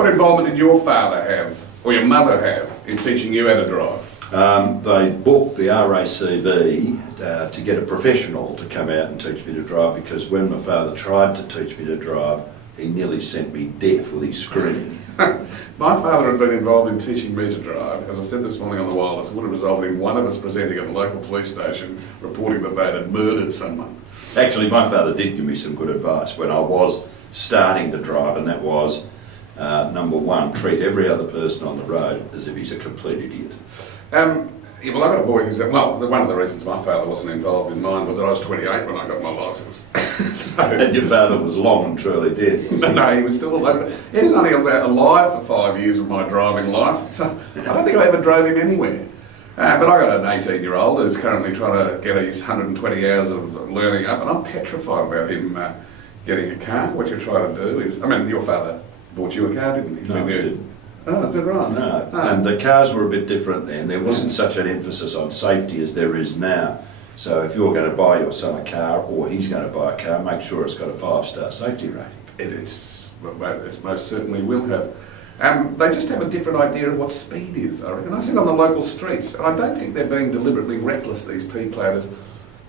What involvement did your father have, or your mother have, in teaching you how to drive? They booked the RACB to get a professional to come out and teach me to drive, because when my father tried to teach me to drive, he nearly sent me deaf with his screaming. My father had been involved in teaching me to drive. As I said this morning on the wireless, it would have resulted in one of us presenting at the local police station reporting that they had murdered someone. Actually, my father did give me some good advice when I was starting to drive, and that was, number one, treat every other person on the road as if he's a complete idiot. Yeah, well, I got a boy who said, well, one of the reasons my father wasn't involved in mine was that I was 28 when I got my licence. And your father was long and truly dead. No, he was still alive. He was only alive for 5 years of my driving life, so I don't think I ever drove him anywhere. But I got an 18-year-old who's currently trying to get his 120 hours of learning up, and I'm petrified about him getting a car. What you're trying to do is, I mean, your father bought you a car, didn't he? No, he didn't. Oh, is that right? No, Oh. and the cars were a bit different then. There wasn't such an emphasis on safety as there is now. So if you're going to buy your son a car, or he's going to buy a car, make sure it's got a 5-star safety rating. It most certainly will have. They just have a different idea of what speed is, I reckon. I see it on the local streets, and I don't think they're being deliberately reckless, these P-platers,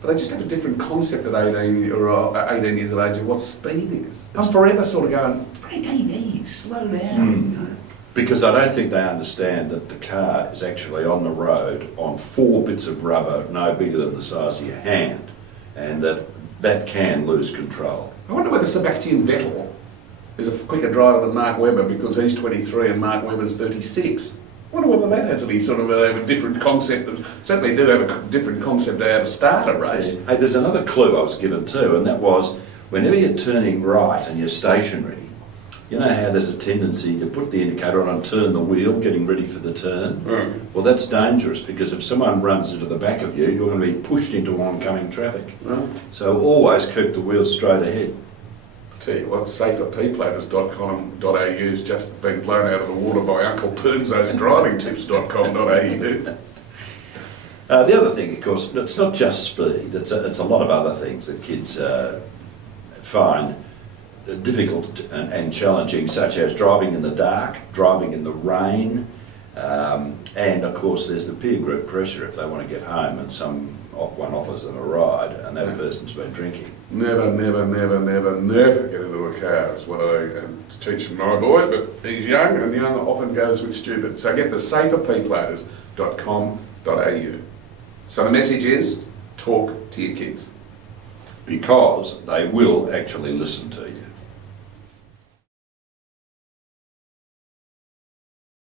but they just have a different concept at 18 or 18 years of age of what speed is. I'm forever sort of going, hey, slow down. You know? Because I don't think they understand that the car is actually on the road on 4 bits of rubber no bigger than the size of your hand, and that can lose control. I wonder whether Sebastian Vettel is a quicker driver than Mark Webber because he's 23 and Mark Webber's 36. I wonder whether that has any sort of a different concept. Certainly do have a different concept of how to start a race. Hey, there's another clue I was given too, and that was whenever you're turning right and you're stationary, you know how there's a tendency to put the indicator on and turn the wheel, getting ready for the turn? Mm. Well, that's dangerous, because if someone runs into the back of you, you're going to be pushed into oncoming traffic. Right. So always keep the wheel straight ahead. Tell you what, saferpplaters.com.au's just been blown out of the water by Uncle Poonzo's drivingtips.com.au. The other thing, of course, it's not just speed, it's a lot of other things that kids find difficult and challenging, such as driving in the dark, driving in the rain, and of course there's the peer group pressure if they want to get home and one offers them a ride and that person's been drinking. Never get into a car is what I am teaching my boy, but he's young, and young often goes with stupid. So get the saferpplaters.com.au. So the message is, talk to your kids. Because they will actually listen to you.